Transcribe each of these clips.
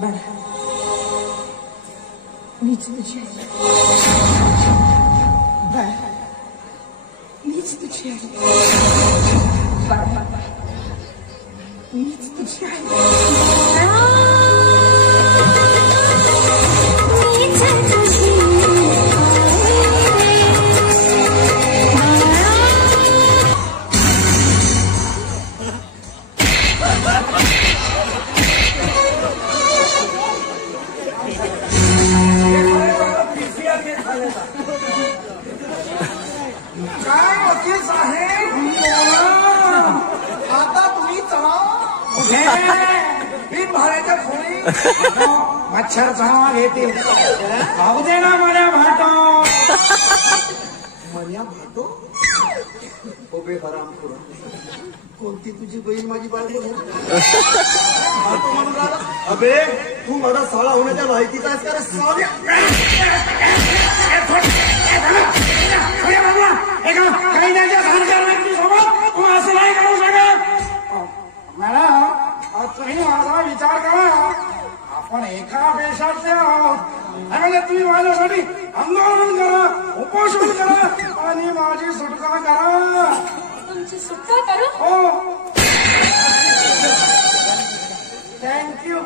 बाळा मीच तुझी आहे. बाळा मीच तुझी आहे. बाळा मीच तुझी आहे. काय वकील साहेब आता तुम्ही चला बिन भाड्याच्या खोली मच्छर चावा घेते. पाहू दे ना मर्या भाटो. मर्या भाटो उभे हराम करून कोणती तुझी बहीण माझी बायको भाटो म्हणून राहिला. अबे तू माझा साला होण्याच्या लायकीचा आहेस का रे साल्या. काही नाही तू असं नाही करू शकत. मॅडम तुम्ही माझा विचार करा. आपण एका देशाचे आहोत म्हणजे तुम्ही माझ्यासाठी आंदोलन करा, उपोषण करा आणि माझी सुटका करा. तुमची सुटका करू? हो थँक्यू.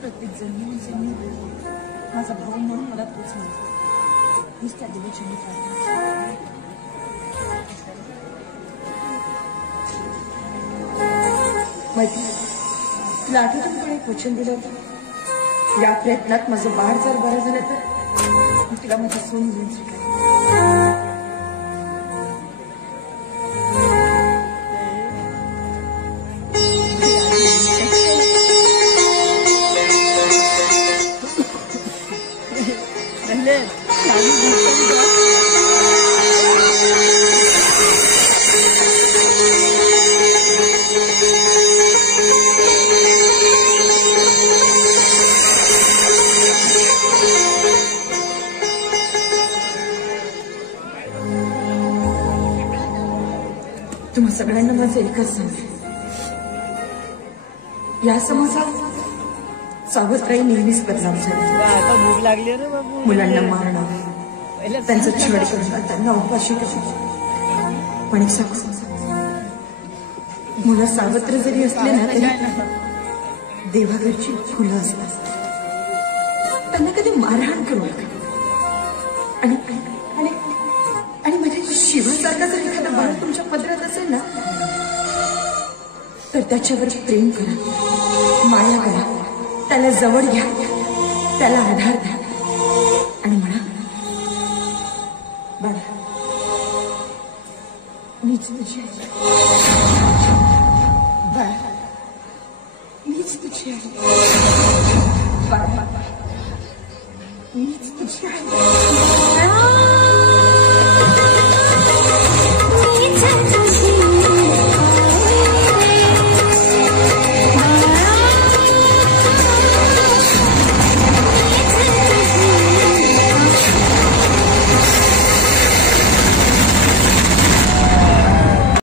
प्रत्येक जन्मी माझा भाऊ म्हणून मला तोच म्हणतो. नुसत्या दिवशी माहिती तुला आठवतं मी तुला एक वचन दिलं होतं. या प्रयत्नात माझं बाळ जर बरं झालं तर मी तुला माझी सून घेऊन शिकाय. तुम्हा सगळ्यांना माझं एकच सांग. या समाजात सावत्राई नेहमीच बदनाम झाली. भूक लागली रे बाबू. मुलांना मारणं, त्यांचं छळ करणं, त्यांना उपाशी करणं. पण एक सांगू, मुलं सावत्र जरी असले ना तरी देवाघरची फुलं असतात. त्यांना कधी मारहाण करू नका. आणि आणि म्हणजे शिवासारखा जर एखादा बाळ तुमच्या पदरात असेल ना तर त्याच्यावर प्रेम करा, माया करा, त्याला जवळ घ्या, त्याला आधार द्या आणि म्हणा बाळा मीच तुझी आहे.